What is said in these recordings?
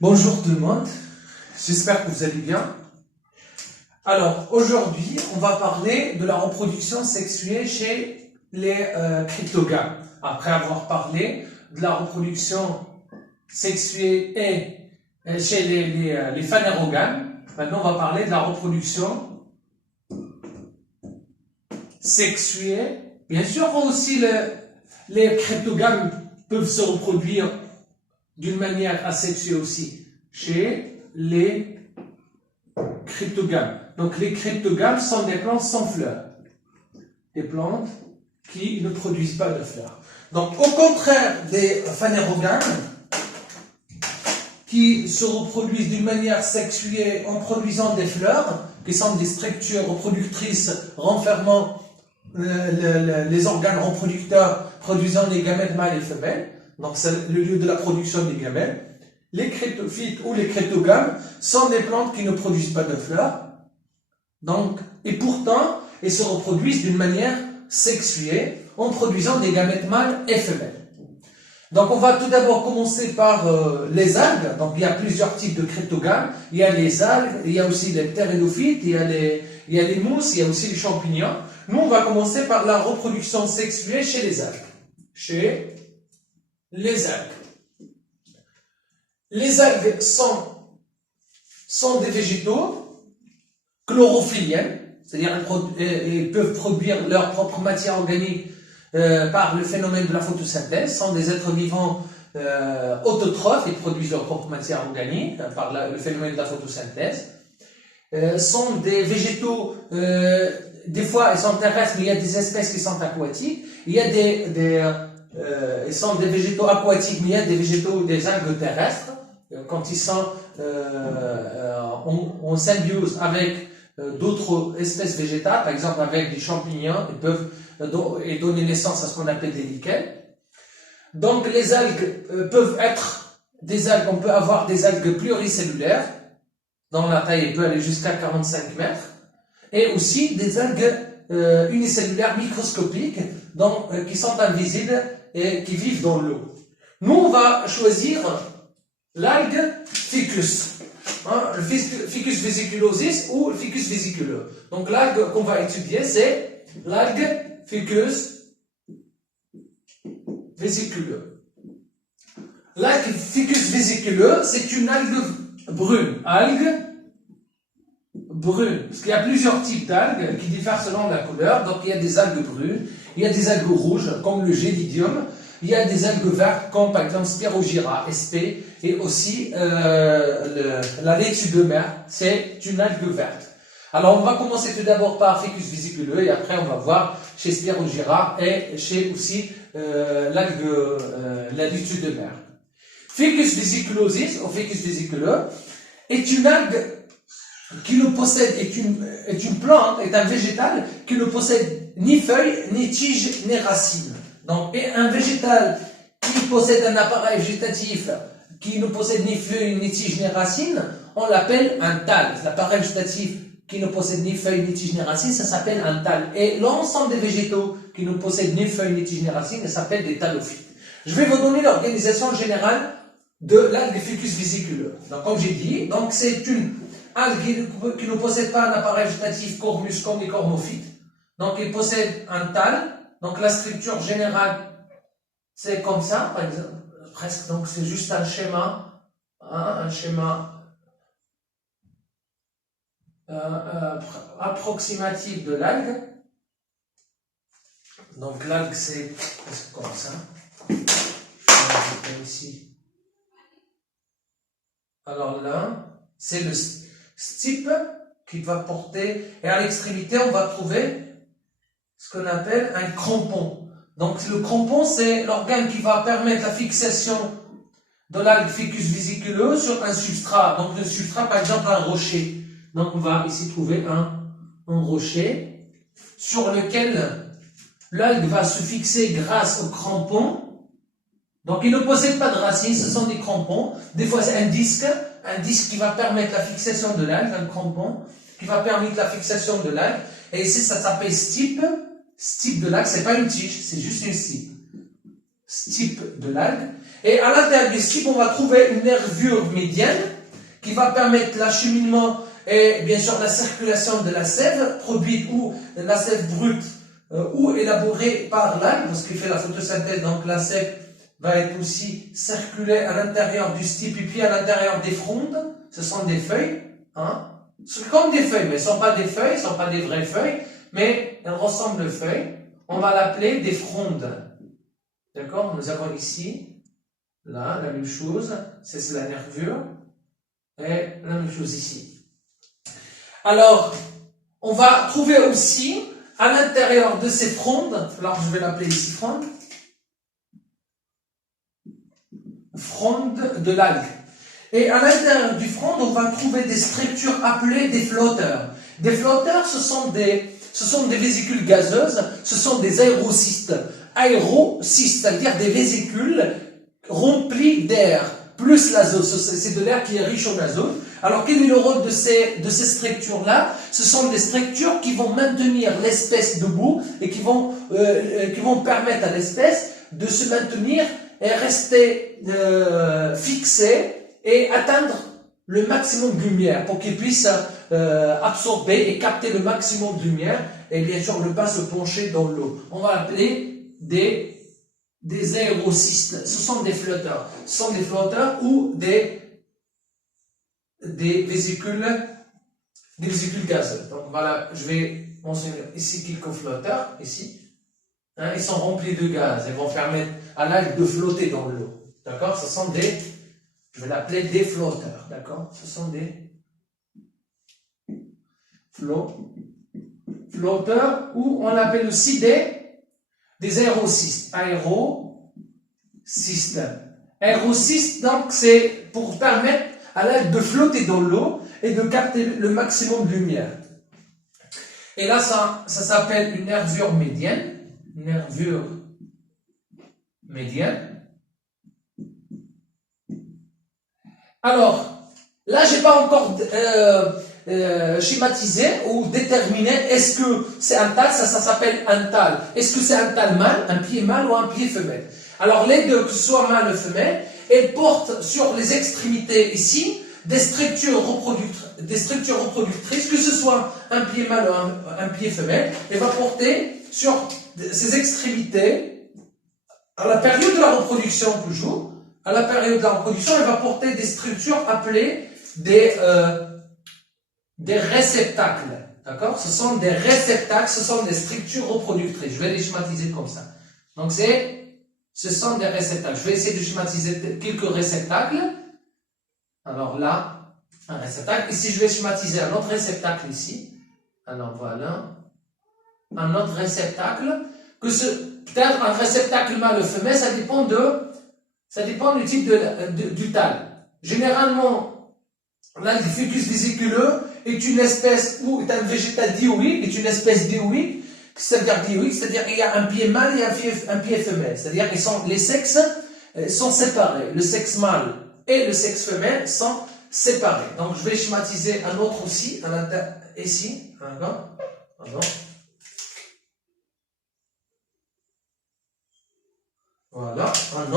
Bonjour tout le monde, j'espère que vous allez bien. Alors aujourd'hui, on va parler de la reproduction sexuée chez les cryptogames. Après avoir parlé de la reproduction sexuée chez les phanérogames, maintenant on va parler de la reproduction sexuée. Bien sûr, aussi les cryptogames peuvent se reproduire d'une manière asexuée aussi, chez les cryptogames. Donc les cryptogames sont des plantes sans fleurs, des plantes qui ne produisent pas de fleurs. Donc au contraire des phanérogames, qui se reproduisent d'une manière sexuée en produisant des fleurs, qui sont des structures reproductrices renfermant les organes reproducteurs produisant les gamètes mâles et femelles. Donc c'est le lieu de la production des gamètes. Les cryptophytes ou les cryptogames sont des plantes qui ne produisent pas de fleurs. Donc, et pourtant, elles se reproduisent d'une manière sexuée en produisant des gamètes mâles et femelles. Donc on va tout d'abord commencer par les algues. Donc il y a plusieurs types de cryptogames. Il y a les algues, il y a aussi les ptéridophytes, il y a les mousses, il y a aussi les champignons. Nous on va commencer par la reproduction sexuée chez les algues. Chez les algues. Les algues sont des végétaux chlorophylliennes, c'est-à-dire ils peuvent produire leur propre matière organique par le phénomène de la photosynthèse, sont des êtres vivants autotrophes, ils produisent leur propre matière organique par le phénomène de la photosynthèse. Sont des végétaux, des fois ils sont terrestres, mais il y a des espèces qui sont aquatiques. Il y a ils sont des végétaux aquatiques, mais il y a des végétaux, des algues terrestres, quand ils sont en symbiose avec d'autres espèces végétales, par exemple avec des champignons, ils peuvent donner naissance à ce qu'on appelle des lichens. Donc les algues peuvent être des algues, on peut avoir des algues pluricellulaires, dont la taille peut aller jusqu'à 45 mètres, et aussi des algues unicellulaires microscopiques, qui sont invisibles et qui vivent dans l'eau. Nous, on va choisir l'algue ficus, le ficus vesiculosus ou le ficus vésiculeux. Donc l'algue qu'on va étudier, c'est l'algue ficus vésiculeux. L'algue ficus vésiculeux, c'est une algue brune. Algue brune, parce qu'il y a plusieurs types d'algues qui diffèrent selon la couleur. Donc il y a des algues brunes, il y a des algues rouges comme le gélidium, il y a des algues vertes comme par exemple Spirogyra sp, et aussi la laitue de mer, c'est une algue verte. Alors on va commencer tout d'abord par ficus vésiculeux et après on va voir chez Spirogyra et chez aussi la laitue de mer. Ficus vésiculosus ou ficus vésiculeux est une algue qui ne possède, est une plante, est un végétal qui ne possède ni feuilles, ni tiges, ni racines. Donc, un végétal qui possède un appareil végétatif qui ne possède ni feuilles, ni tiges, ni racines, on l'appelle un thale. L'appareil végétatif qui ne possède ni feuilles, ni tiges, ni racines, ça s'appelle un thale. Et l'ensemble des végétaux qui ne possèdent ni feuilles, ni tiges, ni racines, ça s'appelle des thalophytes. Je vais vous donner l'organisation générale de l'algue ficus vésiculeux. Donc, comme j'ai dit, donc c'est une algue qui ne possède pas un appareil végétatif cormus comme les cormophytes. Donc, il possède un thale. Donc, la structure générale, c'est comme ça, par exemple, presque. Donc, c'est juste un schéma approximatif de l'algue. Donc, l'algue, c'est comme ça. Ici. Alors là, c'est le stipe qui va porter, et à l'extrémité, on va trouver ce qu'on appelle un crampon. Donc le crampon, c'est l'organe qui va permettre la fixation de l'algue ficus vésiculeux sur un substrat. Donc le substrat, par exemple, un rocher. Donc on va ici trouver un rocher sur lequel l'algue va se fixer grâce au crampon. Donc il ne possède pas de racines, ce sont des crampons. Des fois c'est un disque qui va permettre la fixation de l'algue, un crampon qui va permettre la fixation de l'algue. Et ici ça s'appelle stipe de l'algue, c'est pas une tige, c'est juste une stipe. Stipe de l'algue. Et à l'intérieur du stipe, on va trouver une nervure médiane qui va permettre l'acheminement et bien sûr la circulation de la sève produite ou de la sève brute ou élaborée par l'algue, parce qu'il fait la photosynthèse, donc la sève va être aussi circulée à l'intérieur du stipe et puis à l'intérieur des frondes. Ce sont des feuilles, hein. C'est comme des feuilles, mais ce ne sont pas des feuilles, ce ne sont pas des vraies feuilles, mais elles ressemblent aux feuilles. On va l'appeler des frondes. D'accord? Nous avons ici, là, la même chose, c'est la nervure, et la même chose ici. Alors, on va trouver aussi, à l'intérieur de ces frondes, alors je vais l'appeler ici fronde, fronde de l'algue. Et à l'intérieur du fronde, on va trouver des structures appelées des flotteurs. Des flotteurs, ce sont des vésicules gazeuses, ce sont des aérocystes. Aérocystes, c'est-à-dire des vésicules remplis d'air, plus l'azote. C'est de l'air qui est riche en azote. Alors, quel est le rôle de ces structures-là? Ce sont des structures qui vont maintenir l'espèce debout et qui vont permettre à l'espèce de se maintenir et rester fixée et atteindre le maximum de lumière pour qu'il puisse absorber et capter le maximum de lumière et bien sûr ne pas se pencher dans l'eau. On va appeler des aérocystes. Ce sont des flotteurs. Ce sont des flotteurs ou des vésicules gazeuses. Donc voilà, je vais mentionner ici quelques flotteurs, ici. Hein, ils sont remplis de gaz. Ils vont permettre à l'algue de flotter dans l'eau. D'accord? Ce sont je vais l'appeler des flotteurs. D'accord? Ce sont des flotteurs ou on appelle aussi des aérocystes. Aérocystes, donc c'est pour permettre à l'algue de flotter dans l'eau et de capter le maximum de lumière. Et là, ça s'appelle une nervure médiane. Nervure médiane. Alors, là, j'ai pas encore schématisé ou déterminé est-ce que c'est un tal, ça s'appelle un tal. Est-ce que c'est un tal mâle, un pied mâle ou un pied femelle? Alors, les deux, que ce soit mâle ou femelle, elles portent sur les extrémités ici des structures reproductrices, que ce soit un pied mâle ou un pied femelle, et va porter sur ces extrémités, à la période de la reproduction toujours, à la période de la reproduction, elle va porter des structures appelées des réceptacles. D'accord? Ce sont des réceptacles, ce sont des structures reproductrices. Je vais les schématiser comme ça. Donc ce sont des réceptacles. Je vais essayer de schématiser quelques réceptacles. Alors là, un réceptacle. Ici, je vais schématiser un autre réceptacle ici. Alors voilà. Un autre réceptacle. Peut-être un réceptacle mâle ou femelle, ça dépend du type du tal. Généralement, l'algue ficus vésiculeux est une espèce ou est un végétal dioïque, est une espèce dioïque, c'est-à-dire il y a un pied mâle et un pied femelle. C'est-à-dire les sexes sont séparés. Le sexe mâle et le sexe femelle sont séparés. Donc je vais schématiser un autre aussi, ici. Pardon. Voilà, un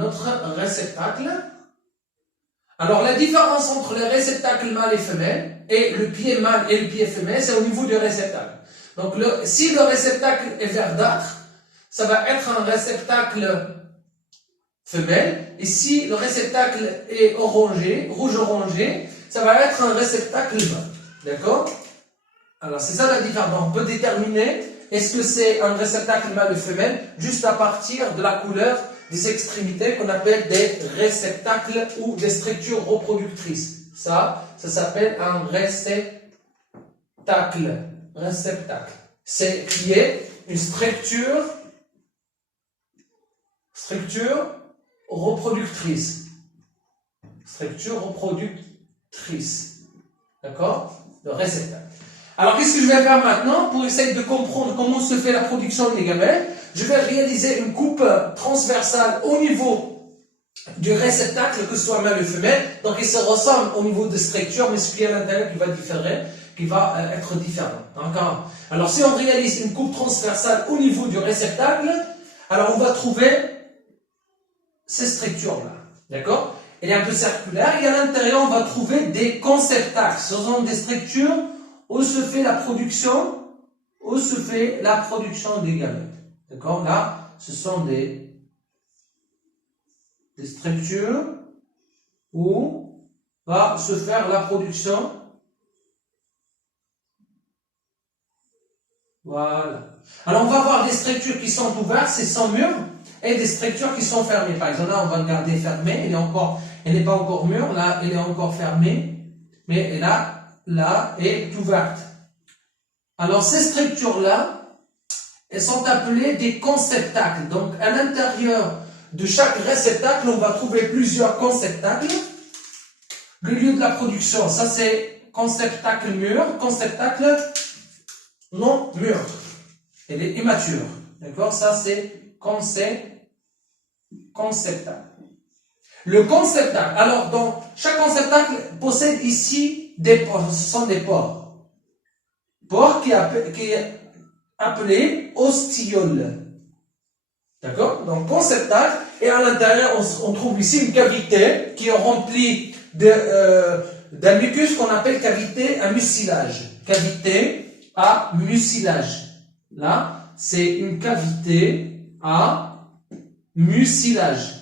autre réceptacle. Alors, la différence entre les réceptacles mâles et femelles et le pied mâle et le pied femelle, c'est au niveau du réceptacle. Donc, si le réceptacle est verdâtre, ça va être un réceptacle femelle. Et si le réceptacle est rouge-orangé, ça va être un réceptacle mâle. D'accord? Alors, c'est ça la différence. Donc, on peut déterminer est-ce que c'est un réceptacle mâle ou femelle juste à partir de la couleur des extrémités qu'on appelle des réceptacles ou des structures reproductrices. Ça s'appelle un réceptacle. C'est qui est une structure reproductrice. Structure reproductrice. D'accord? Le réceptacle. Alors, qu'est-ce que je vais faire maintenant pour essayer de comprendre comment se fait la production des gamètes? Je vais réaliser une coupe transversale au niveau du réceptacle, que ce soit mâle ou femelle. Donc, ils se ressemblent au niveau de structure, mais ce qui est à l'intérieur qui va être différent. D'accord? Alors, si on réalise une coupe transversale au niveau du réceptacle, Alors, on va trouver ces structures-là. D'accord? Elle est un peu circulaire. Et à l'intérieur, on va trouver des conceptacles. Ce sont des structures où se fait la production des gamètes. D'accord? Là, ce sont des structures où va se faire la production. Voilà. Alors, on va voir des structures qui sont ouvertes, c'est sans mur, et des structures qui sont fermées. Par exemple, là, on va le garder fermée. Elle n'est pas encore mûre. Là, elle est encore fermée. Mais là, est ouverte. Alors, ces structures-là, elles sont appelées des conceptacles. Donc, à l'intérieur de chaque réceptacle, on va trouver plusieurs conceptacles. Le lieu de la production, ça c'est conceptacle mûr, conceptacle non mûr. Elle est immature. D'accord? Ça c'est conceptacle. Le conceptacle. Alors, donc, chaque conceptacle possède ici des pores. Ce sont des pores. Pore qui est appelé ostiole. D'accord? Donc, conceptacle. Et à l'intérieur, on trouve ici une cavité qui est remplie d'un mucus qu'on appelle cavité à mucilage. Cavité à mucilage. Là, c'est une cavité à mucilage.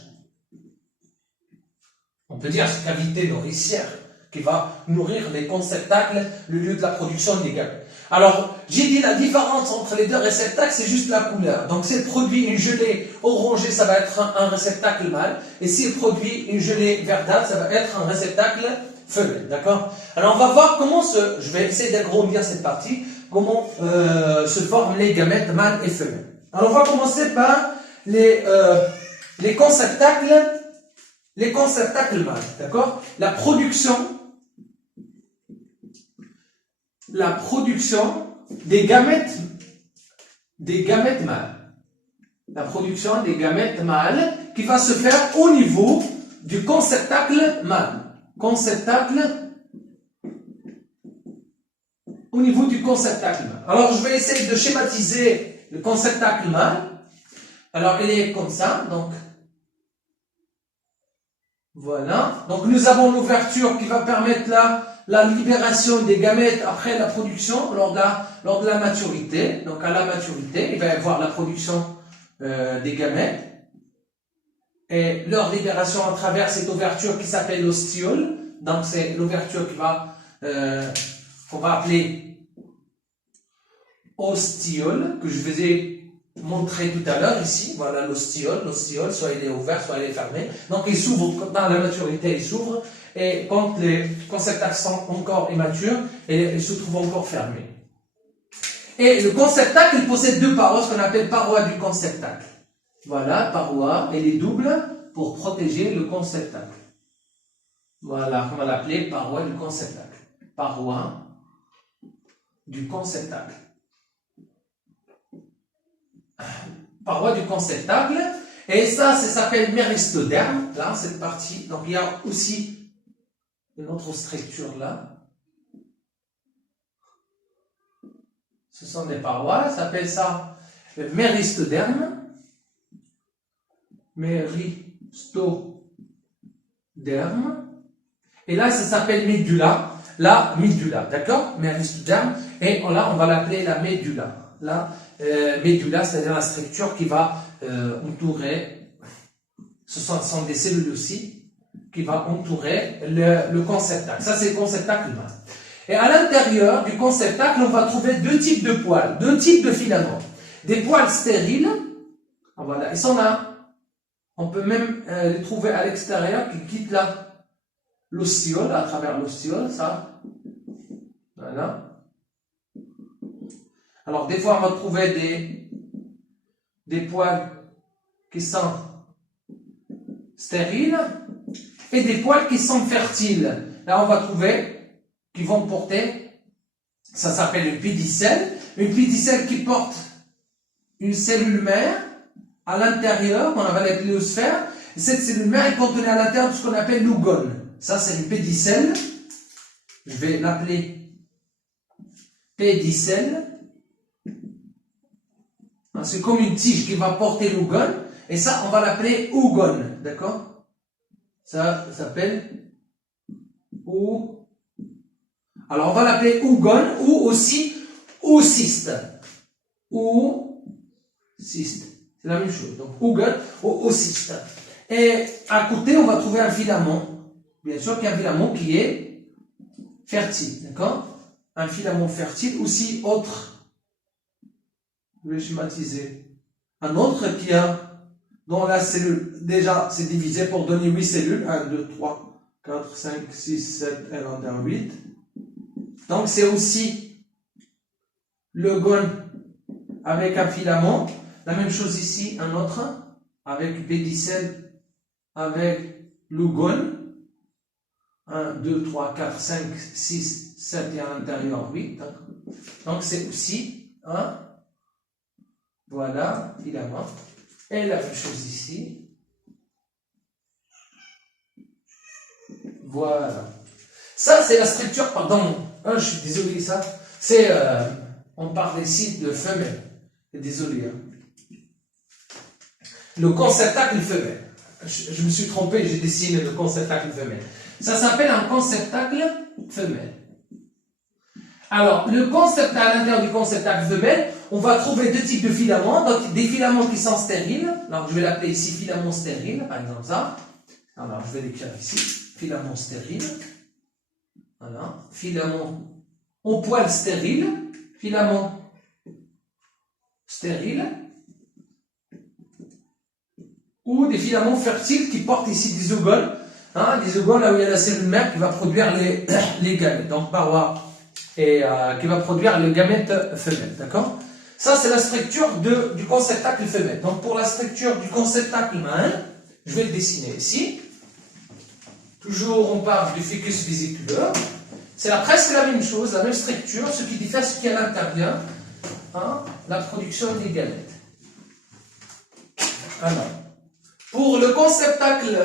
On peut dire cavité nourricière qui va nourrir les conceptacles, le lieu de la production des gamètes. Alors, j'ai dit la différence entre les deux réceptacles, c'est juste la couleur. Donc, s'il produit une gelée orangée, ça va être un réceptacle mâle. Et s'il produit une gelée verdâtre, ça va être un réceptacle femelle. D'accord? Alors, on va voir comment je vais essayer d'agrandir cette partie, comment se forment les gamètes mâles et femelles. Alors, on va commencer par les conceptacles. Les conceptacles mâles, d'accord? La production des gamètes mâles. La production des gamètes mâles qui va se faire au niveau du conceptacle mâle. Au niveau du conceptacle mâle. Alors, je vais essayer de schématiser le conceptacle mâle. Alors, il est comme ça, donc. Voilà. Donc, nous avons l'ouverture qui va permettre la libération des gamètes après la production, lors de la maturité. Donc, à la maturité, il va y avoir la production des gamètes. Et leur libération à travers cette ouverture qui s'appelle l'ostiole. Donc, c'est l'ouverture qu'on va appeler ostiole, que je vous ai montré tout à l'heure ici. Voilà l'ostiole, soit il est ouvert, soit il est fermé. Donc il s'ouvre, dans la maturité il s'ouvre, et quand les conceptacles sont encore immatures, il se trouve encore fermé. Et le conceptacle, il possède deux parois, ce qu'on appelle parois du conceptacle. Voilà, paroi, elle est double pour protéger le conceptacle. Voilà, on va l'appeler paroi du conceptacle. Paroi du conceptacle. Paroi du conceptacle, et ça s'appelle méristoderme, là, cette partie. Donc, il y a aussi une autre structure là. Ce sont des parois, ça s'appelle ça le méristoderme. Méristoderme. Et là, ça s'appelle médula. La médula, d'accord? Méristoderme. Et là, on va l'appeler la médula. La médula, c'est-à-dire la structure qui va entourer, ce sont des cellules aussi, qui va entourer le conceptacle. Ça, c'est le conceptacle mâle. Et à l'intérieur du conceptacle, on va trouver deux types de poils, deux types de filaments. Des poils stériles, voilà, ils sont là. On peut même les trouver à l'extérieur, qui quittent l'ostiole, à travers l'ostiole, ça. Voilà. Alors, des fois, on va trouver des poils qui sont stériles et des poils qui sont fertiles. Là, on va trouver qui vont porter, ça s'appelle une pédicelle qui porte une cellule mère à l'intérieur, on va l'appeler l'osphère. Cette cellule mère est contenue à l'intérieur de ce qu'on appelle l'ougone. Ça, c'est une pédicelle. Je vais l'appeler pédicelle. Hein, c'est comme une tige qui va porter l'ougone. Et ça, on va l'appeler ougone. D'accord? Ça s'appelle ou. Alors, on va l'appeler ougone ou aussi oocyste. Oocyste. C'est la même chose. Donc, ougone ou oocyste. Et à côté, on va trouver un filament. Bien sûr qu'il y a un filament qui est fertile. D'accord? Un filament fertile, aussi autre. Je vais schématiser. Un autre qui a, dont la cellule, déjà, c'est divisé pour donner 8 cellules. 1, 2, 3, 4, 5, 6, 7, et l'intérieur 8. Donc, c'est aussi le gone avec un filament. La même chose ici, un autre, avec pédicelle, avec l'ougone. 1, 2, 3, 4, 5, 6, 7 et à l'intérieur 8. Donc, c'est aussi un, voilà, filament. Et la même chose ici. Voilà. Ça, c'est la structure, pardon, je suis désolé, ça. C'est, on parle ici de femelle. Désolé. Hein. Le conceptacle femelle. Je me suis trompé, j'ai dessiné le conceptacle femelle. Ça s'appelle un conceptacle femelle. Alors, le concept, à l'intérieur du conceptacle femelle, on va trouver deux types de filaments. Donc, des filaments qui sont stériles. Alors, je vais l'appeler ici filament stérile, par exemple ça. Alors, je vais l'écrire ici. Filament stérile. Voilà. Filament au poil stérile. Filament stérile. Ou des filaments fertiles qui portent ici des ogones. Hein, des ogones là où il y a la cellule mère qui va produire les gamètes. Donc, paroi. Et qui va produire le gamète femelle, d'accord? Ça, c'est la structure du conceptacle femelle. Donc, pour la structure du conceptacle mâle, je vais le dessiner ici. Toujours, on parle du ficus vésiculaire. C'est presque la même chose, la même structure, ce qui diffère, ce qui est à l'intérieur, hein, la production des gamètes. Alors, pour le conceptacle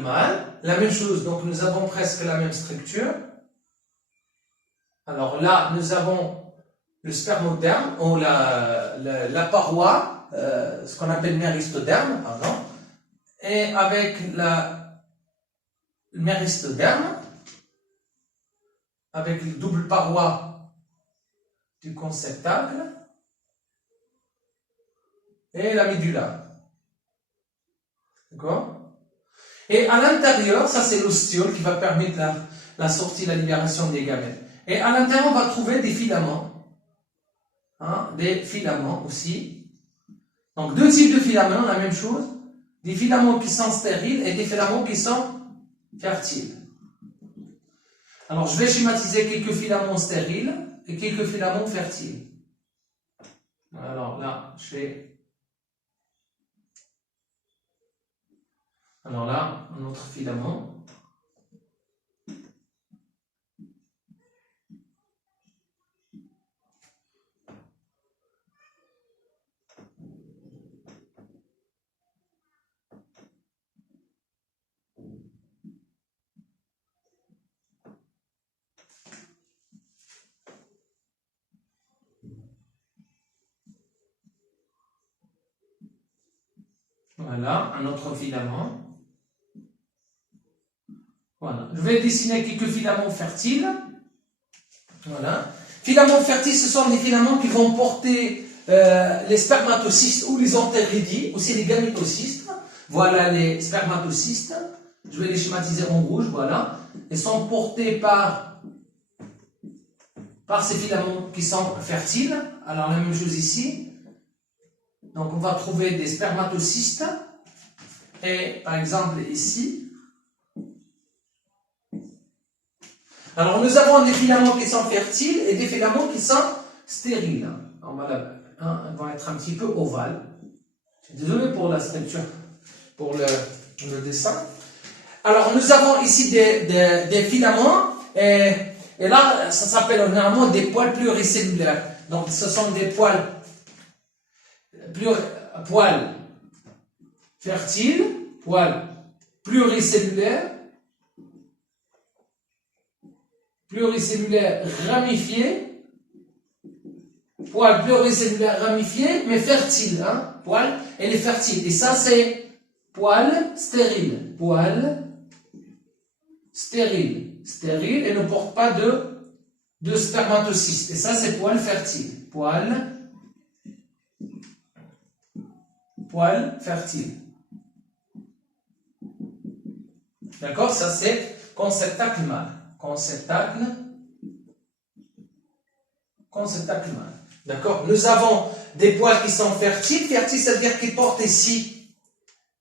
mâle, la même chose, donc nous avons presque la même structure. Alors là, nous avons le spermoderme, ou la paroi, ce qu'on appelle méristoderme, pardon, et avec le méristoderme, avec le double paroi du conceptacle, et la médulla. D'accord? Et à l'intérieur, ça c'est l'ostiole qui va permettre la sortie, la libération des gamètes. Et à l'intérieur, on va trouver des filaments. Hein, des filaments aussi. Donc deux types de filaments, la même chose. Des filaments qui sont stériles et des filaments qui sont fertiles. Alors je vais schématiser quelques filaments stériles et quelques filaments fertiles. Alors là, je fais... Alors là, un autre filament. Voilà, un autre filament. Voilà. Je vais dessiner quelques filaments fertiles. Voilà. Filaments fertiles, ce sont des filaments qui vont porter les spermatocystes ou les entéridies, aussi les gamétocystes. Voilà les spermatocystes. Je vais les schématiser en rouge, voilà. Ils sont portés par ces filaments qui sont fertiles. Alors la même chose ici. Donc on va trouver des spermatocystes. Et par exemple ici. Alors, nous avons des filaments qui sont fertiles et des filaments qui sont stériles. On va être un petit peu ovale. Je suis désolé pour la structure, pour le dessin. Alors, nous avons ici des filaments et là, ça s'appelle généralement des poils pluricellulaires. Donc, ce sont des poils fertiles, poils pluricellulaires ramifiés poil pluricellulaire ramifié, mais fertile, hein, poil, elle est fertile. Et ça, c'est poil stérile. Poil stérile. Stérile et ne porte pas de spermatocyste. Et ça, c'est poil fertile. Poil fertile. D'accord? Ça, c'est conceptacle mâle. Conceptacle mâle. D'accord? Nous avons des poils qui sont fertiles. Fertiles, ça veut dire qu'ils portent ici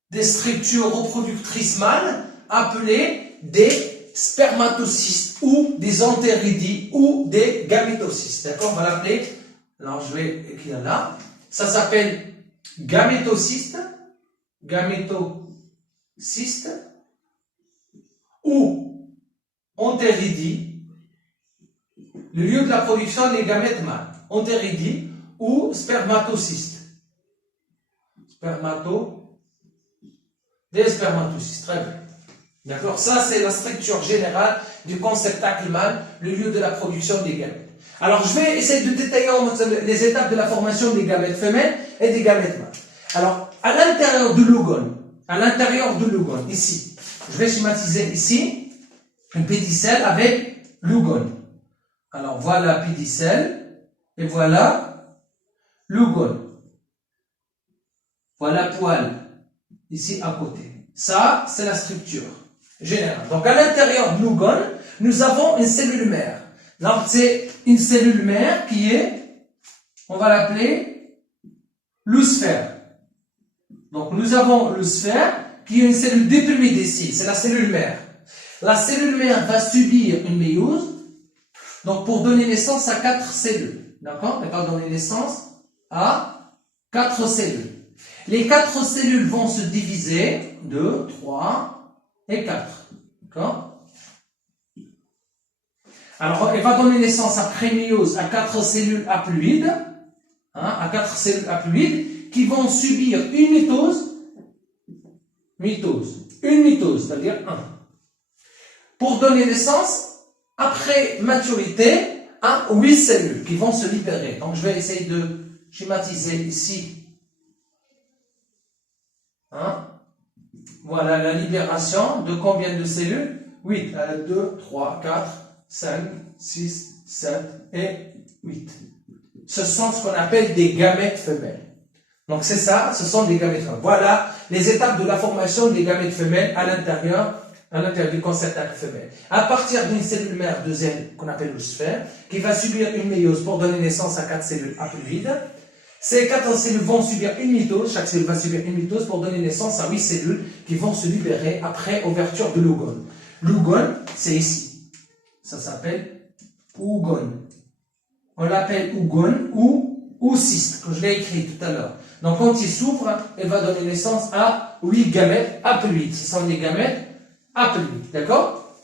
des structures reproductrices mâles appelées des spermatocystes ou des entéridies ou des gamétocystes. D'accord? On va l'appeler, alors je vais écrire là. Ça s'appelle gamétocyste ou entéridie. Le lieu de la production des gamètes mâles. Entéridie ou spermatocyste. Des spermatocystes. Très bien. D'accord? Ça, c'est la structure générale du conceptacle mâle, le lieu de la production des gamètes. Alors, je vais essayer de détailler les étapes de la formation des gamètes femelles et des gamètes mâles. Alors, à l'intérieur de l'ougone, ici, je vais schématiser ici une pédicelle avec l'ougone. Alors, voilà pédicelle et voilà l'ougone. Voilà poil ici à côté. Ça, c'est la structure générale. Donc, à l'intérieur de l'ougone, nous avons une cellule mère. Donc, c'est une cellule mère qui est, on va l'appeler l'oosphère. Donc, nous avons l'oosphère qui est une cellule déprimée ici. C'est la cellule mère. La cellule mère va subir une méiose. Donc, pour donner naissance à 4 cellules. D'accord? Elle va donner naissance à 4 cellules. Les 4 cellules vont se diviser, 2, 3 et 4. D'accord? Alors, elle va donner naissance après méiose à 4 cellules haploïdes, à 4 cellules haploïdes qui vont subir une mitose, c'est-à-dire 1. Pour donner naissance, après maturité, à 8 cellules qui vont se libérer. Donc, je vais essayer de schématiser ici. Voilà la libération de combien de cellules? 8. 2, 3, 4, 5, 6, 7 et 8. Ce sont ce qu'on appelle des gamètes femelles. Donc, c'est ça, ce sont des gamètes femelles. Voilà les étapes de la formation des gamètes femelles à l'intérieur du conceptacle femelle. À partir d'une cellule mère deuxième qu'on appelle l'oosphère, qui va subir une méiose pour donner naissance à 4 cellules haploïdes. Ces 4 cellules vont subir une mitose, chaque cellule va subir une mitose pour donner naissance à 8 cellules qui vont se libérer après ouverture de l'ougone. L'ougone, c'est ici. Ça s'appelle ougone. On l'appelle ougone ou oocyste, que je l'ai écrit tout à l'heure. Donc, quand il s'ouvre, elle va donner naissance à 8 gamètes haploïdes. Ce sont des gamètes haploïdes, d'accord?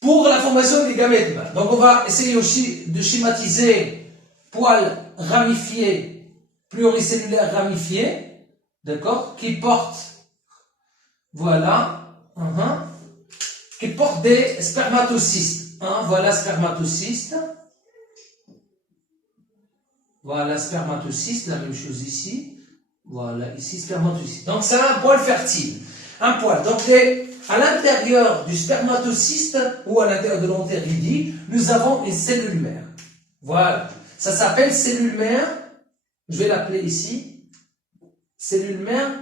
Pour la formation des gamètes mâles, donc on va essayer aussi de schématiser poils ramifiés, pluricellulaires ramifiés, d'accord? Qui portent, voilà, qui portent des spermatocystes. Voilà spermatocyste. Voilà spermatocyste, la même chose ici. Voilà, ici spermatocyste. Donc c'est un poil fertile. Un poil. Donc à l'intérieur du spermatocyste ou à l'intérieur de l'entéridie, nous avons une cellule mère. Voilà. Ça s'appelle cellule mère. Je vais l'appeler ici. Cellule mère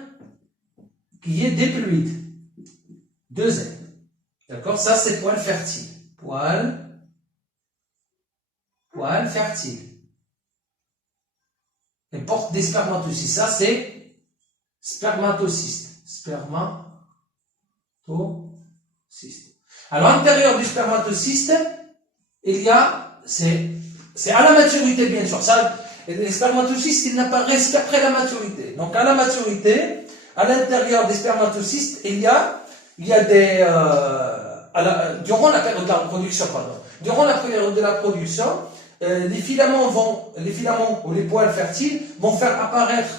qui est diploïde. 2N. D'accord? Ça, c'est poil fertile. Poil fertile. Elle porte des spermatocystes. Ça, c'est spermatocyste. Alors, à l'intérieur du spermatocyste, il y a, c'est à la maturité, bien sûr. Ça, les spermatocystes, ils n'apparaissent qu'après la maturité. Donc, à la maturité, à l'intérieur des spermatocystes, il y a des, durant la période de la reproduction, durant la période de la production, les filaments ou les poils fertiles vont faire apparaître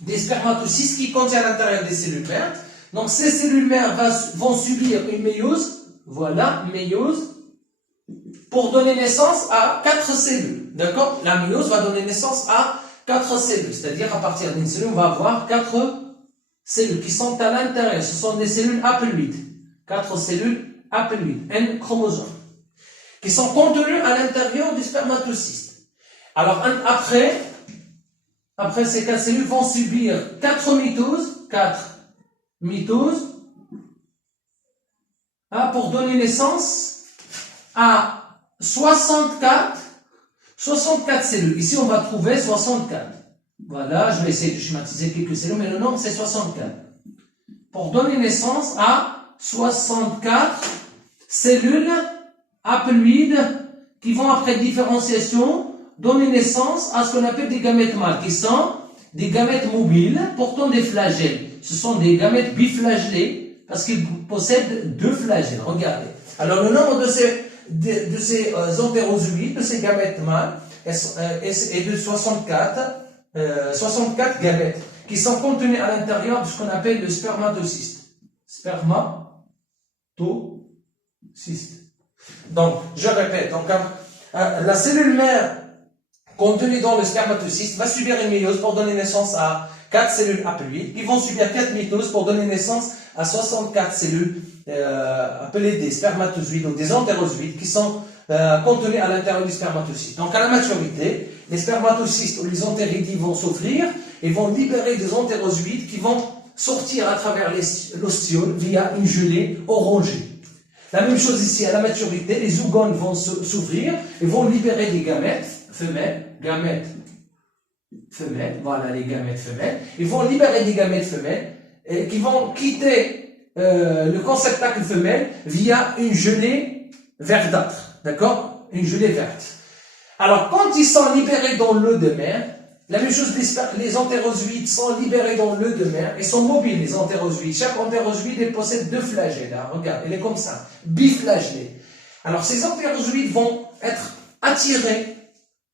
des spermatocystes qui contiennent à l'intérieur des cellules mères. Donc, ces cellules mères vont subir une méiose. Voilà, méiose. pour donner naissance à 4 cellules. D'accord? La méiose va donner naissance à 4 cellules. C'est-à-dire, à partir d'une cellule, on va avoir 4 cellules qui sont à l'intérieur. Ce sont des cellules haploïdes. 4 cellules haploïdes, N chromosomes, qui sont contenues à l'intérieur du spermatocyste. Alors, après ces 4 cellules vont subir 4 mitoses, pour donner naissance à 64 cellules. Ici, on va trouver 64. Voilà, je vais essayer de schématiser quelques cellules, mais le nombre, c'est 64. Pour donner naissance à 64 cellules haploïdes qui vont, après différenciation, donner naissance à ce qu'on appelle des gamètes mâles, qui sont des gamètes mobiles portant des flagelles. Ce sont des gamètes biflagellés parce qu'ils possèdent 2 flagelles. Regardez. Alors, le nombre de ces entérozoïdes, de ces gamètes mâles, est de 64 gamètes qui sont contenus à l'intérieur de ce qu'on appelle le spermatocyste. Spermatocyste. Donc, je répète, la cellule mère contenue dans le spermatocyste va subir une méiose pour donner naissance à 4 cellules haploïdes qui vont subir 4 mitoses pour donner naissance à 64 cellules appelées des spermatozoïdes ou des entérozoïdes qui sont contenues à l'intérieur du spermatocyste. Donc, à la maturité, les spermatocystes ou les entéridies vont s'ouvrir et vont libérer des entérozoïdes qui vont sortir à travers l'ostiole via une gelée orangée. La même chose ici, à la maturité, les oogones vont s'ouvrir et vont libérer des gamètes femelles, voilà les gamètes femelles, ils vont libérer des gamètes femelles qui vont quitter le conceptacle femelle via une gelée verdâtre, d'accord? Une gelée verte. Alors, quand ils sont libérés dans l'eau de mer, la même chose, les entérozoïdes sont libérés dans l'eau de mer et sont mobiles, les entérozoïdes. Chaque entérozoïde possède 2 flagelles. Hein, regarde, elle est comme ça, biflagellée. Alors, ces entérozoïdes vont être attirés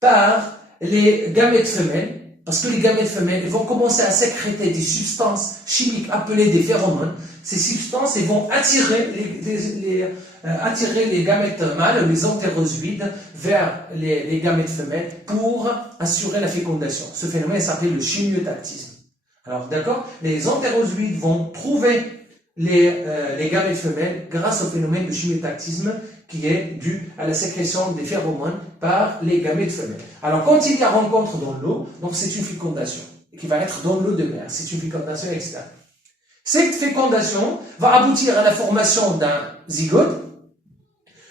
par les gamètes femelles, parce que les gamètes femelles vont commencer à sécréter des substances chimiques appelées des phéromones. Ces substances vont attirer les gamètes mâles, les entérozoïdes, vers les gamètes femelles pour assurer la fécondation. Ce phénomène s'appelle le chimiotactisme. Alors, d'accord, les entérozoïdes vont trouver les gamètes femelles grâce au phénomène de chimiotactisme qui est dû à la sécrétion des phéromones par les gamètes femelles. Alors, quand il y a rencontre dans l'eau, donc c'est une fécondation qui va être dans l'eau de mer. C'est une fécondation externe. Cette fécondation va aboutir à la formation d'un zygote.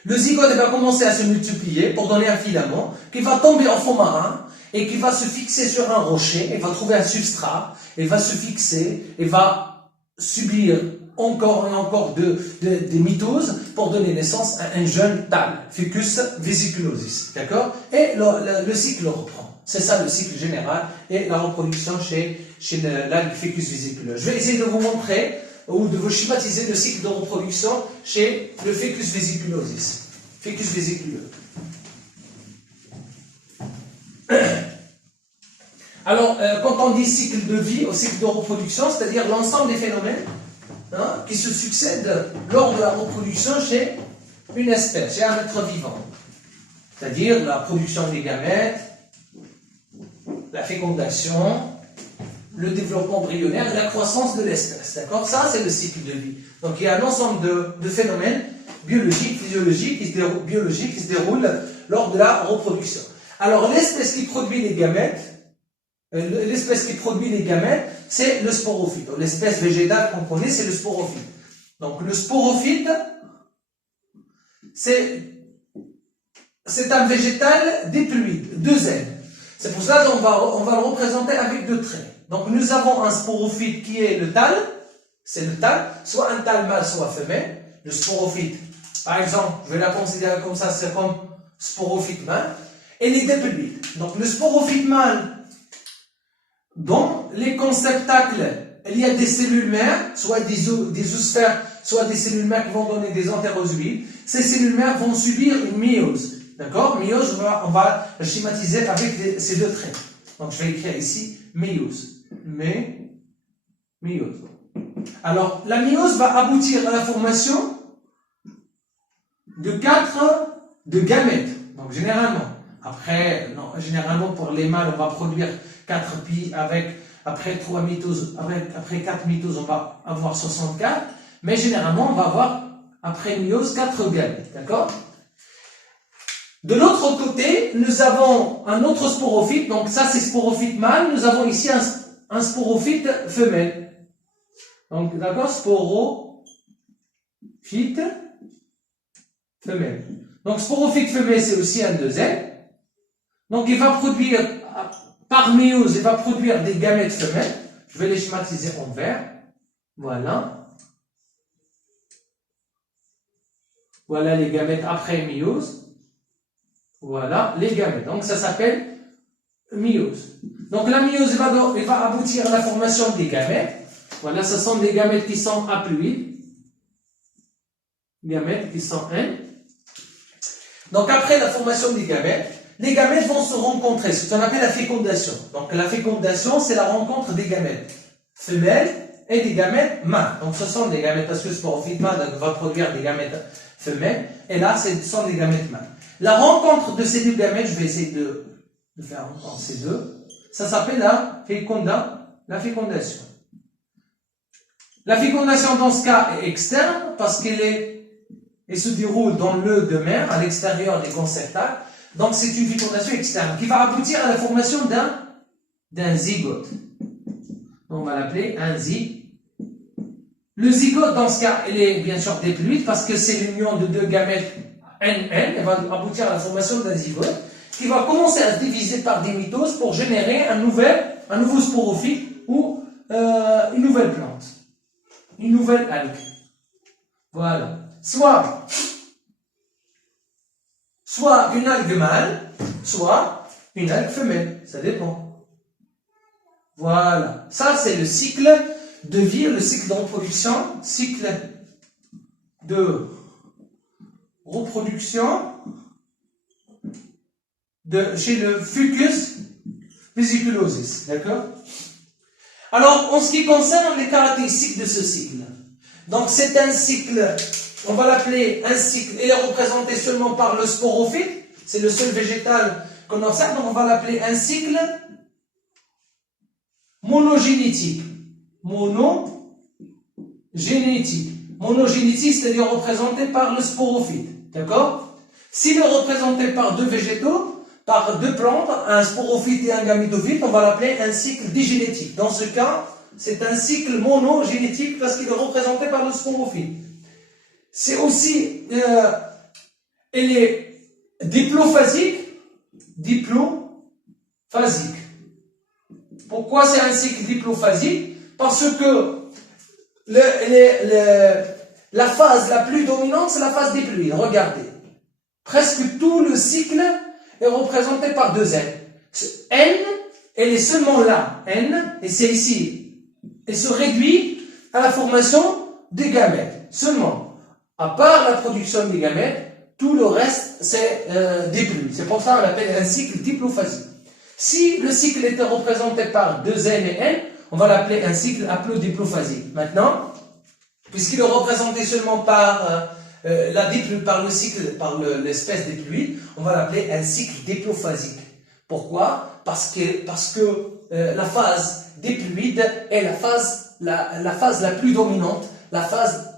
Le zygote va commencer à se multiplier pour donner un filament qui va tomber en fond marin et qui va se fixer sur un rocher et va trouver un substrat et va se fixer et va subir encore et encore des mitoses pour donner naissance à un jeune thalle, ficus vesiculosus, d'accord? Et le cycle reprend. C'est ça le cycle général et la reproduction chez l'algue ficus vesiculeuse. Je vais essayer de vous montrer ou de vous schématiser le cycle de reproduction chez le ficus vesiculosus. Ficus vésiculeux. Alors, quand on dit cycle de vie ou cycle de reproduction, c'est-à-dire l'ensemble des phénomènes qui se succèdent lors de la reproduction chez une espèce, chez un être vivant. C'est-à-dire la production des gamètes, la fécondation, le développement embryonnaire et la croissance de l'espèce. D'accord? Ça, c'est le cycle de vie. Donc, il y a un ensemble de phénomènes biologiques, physiologiques qui se déroulent lors de la reproduction. Alors, l'espèce qui produit les gamètes, c'est le sporophyte. L'espèce végétale qu'on connaît, c'est le sporophyte. Donc, le sporophyte, c'est un végétal diploïde, 2 N. C'est pour ça qu'on va le représenter avec 2 traits. Donc, nous avons un sporophyte qui est le thalle, c'est le thalle, soit un thalle mâle, soit femelle. Le sporophyte, par exemple, je vais la considérer comme ça, c'est comme sporophyte mâle, et les diploïdes. Donc, le sporophyte mâle, dans les conceptacles, il y a des cellules mères, soit des oosphères, soit des cellules mères qui vont donner des entérozoïdes. Ces cellules mères vont subir une méiose. D'accord? Méiose, on va schématiser avec ces 2 traits. Donc, je vais écrire ici méiose. Méiose. Alors, la méiose va aboutir à la formation de 4 de gamètes. Donc, généralement. Après, non, généralement, pour les mâles, on va produire 4 pis après 3 mitoses, après 4 mitoses, on va avoir 64. Mais généralement, on va avoir, après myose, 4 gamètes. D'accord? De l'autre côté, nous avons un autre sporophyte. Donc, ça, c'est sporophyte mâle. Nous avons ici un sporophyte femelle. Donc, d'accord? Sporophyte femelle. Donc, sporophyte femelle, c'est aussi un 2N. Donc, il va produire, par méiose, il va produire des gamètes femelles. Je vais les schématiser en vert. Voilà. Voilà les gamètes après méiose. Voilà les gamètes. Donc, ça s'appelle méiose. Donc, la méiose va aboutir à la formation des gamètes. Voilà, ce sont des gamètes qui sont haploïdes. Gamètes qui sont N. Donc, après la formation des gamètes, les gamètes vont se rencontrer, ce qu'on appelle la fécondation. Donc, la fécondation, c'est la rencontre des gamètes femelles et des gamètes mâles. Donc, ce sont des gamètes, parce que le sporophyte mâle va produire des gamètes femelles, et là, ce sont des gamètes mâles. La rencontre de ces deux gamètes, je vais essayer de faire en ces deux, ça s'appelle la fécondation. La fécondation, dans ce cas, est externe, parce qu'elle se déroule dans l'œuf de mère, à l'extérieur des conceptacles. Donc, c'est une fécondation externe qui va aboutir à la formation d'un zygote. Donc, on va l'appeler un zygote. Le zygote, dans ce cas, il est bien sûr diploïde parce que c'est l'union de deux gamètes NN. Elle va aboutir à la formation d'un zygote qui va commencer à se diviser par des mitoses pour générer un nouveau sporophyte ou une nouvelle plante. Une nouvelle algue. Voilà. Soit une algue mâle, soit une algue femelle. Ça dépend. Voilà. Ça, c'est le cycle de vie, le cycle de reproduction. Cycle de reproduction chez le Fucus vesiculosis. D'accord? Alors, en ce qui concerne les caractéristiques de ce cycle, donc c'est un cycle, on va l'appeler un cycle, il est représenté seulement par le sporophyte, c'est le seul végétal qu'on observe, donc on va l'appeler un cycle monogénétique. Monogénétique, c'est-à-dire représenté par le sporophyte. D'accord? S'il est représenté par deux végétaux, par deux plantes, un sporophyte et un gamétophyte, on va l'appeler un cycle digénétique. Dans ce cas, c'est un cycle monogénétique parce qu'il est représenté par le sporophyte. C'est aussi, elle est diplophasique. Pourquoi c'est un cycle diplophasique? Parce que la phase la plus dominante, c'est la phase diploïde. Regardez. Presque tout le cycle est représenté par deux N. N, elle est seulement là. N, et c'est ici. Elle se réduit à la formation des gamètes. Seulement. À part la production des gamètes, tout le reste, c'est diploïde. C'est pour ça qu'on l'appelle un cycle diplophasique. Si le cycle était représenté par deux N et N, on va l'appeler un cycle haplodiplophasique. Maintenant, puisqu'il est représenté seulement par le cycle, par l'espèce diploïde, on va l'appeler un cycle diplophasique. Pourquoi? Parce que la phase diploïde est la phase la plus dominante, la phase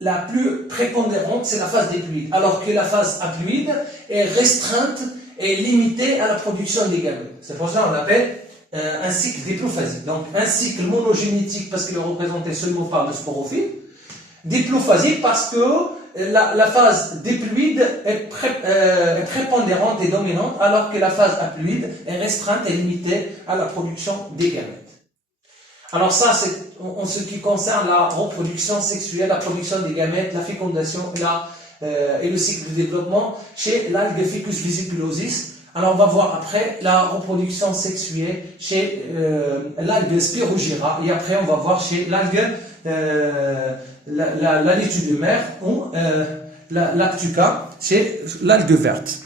la plus prépondérante, c'est la phase diploïde, alors que la phase haploïde est restreinte et limitée à la production des gamètes. C'est pour ça qu'on l'appelle un cycle diplophasique. Donc un cycle monogénétique parce qu'il est représenté seulement par le sporophyte, diplophasique parce que la phase diploïde est prépondérante et dominante, alors que la phase haploïde est restreinte et limitée à la production des gamètes. Alors ça, c'est en ce qui concerne la reproduction sexuelle, la production des gamètes, la fécondation et le cycle de développement chez l'algue Ficus vesiculosis. Alors on va voir après la reproduction sexuelle chez l'algue Spirogyra, et après on va voir chez l'algue la laitue de mer ou l'Actuca, chez l'algue verte.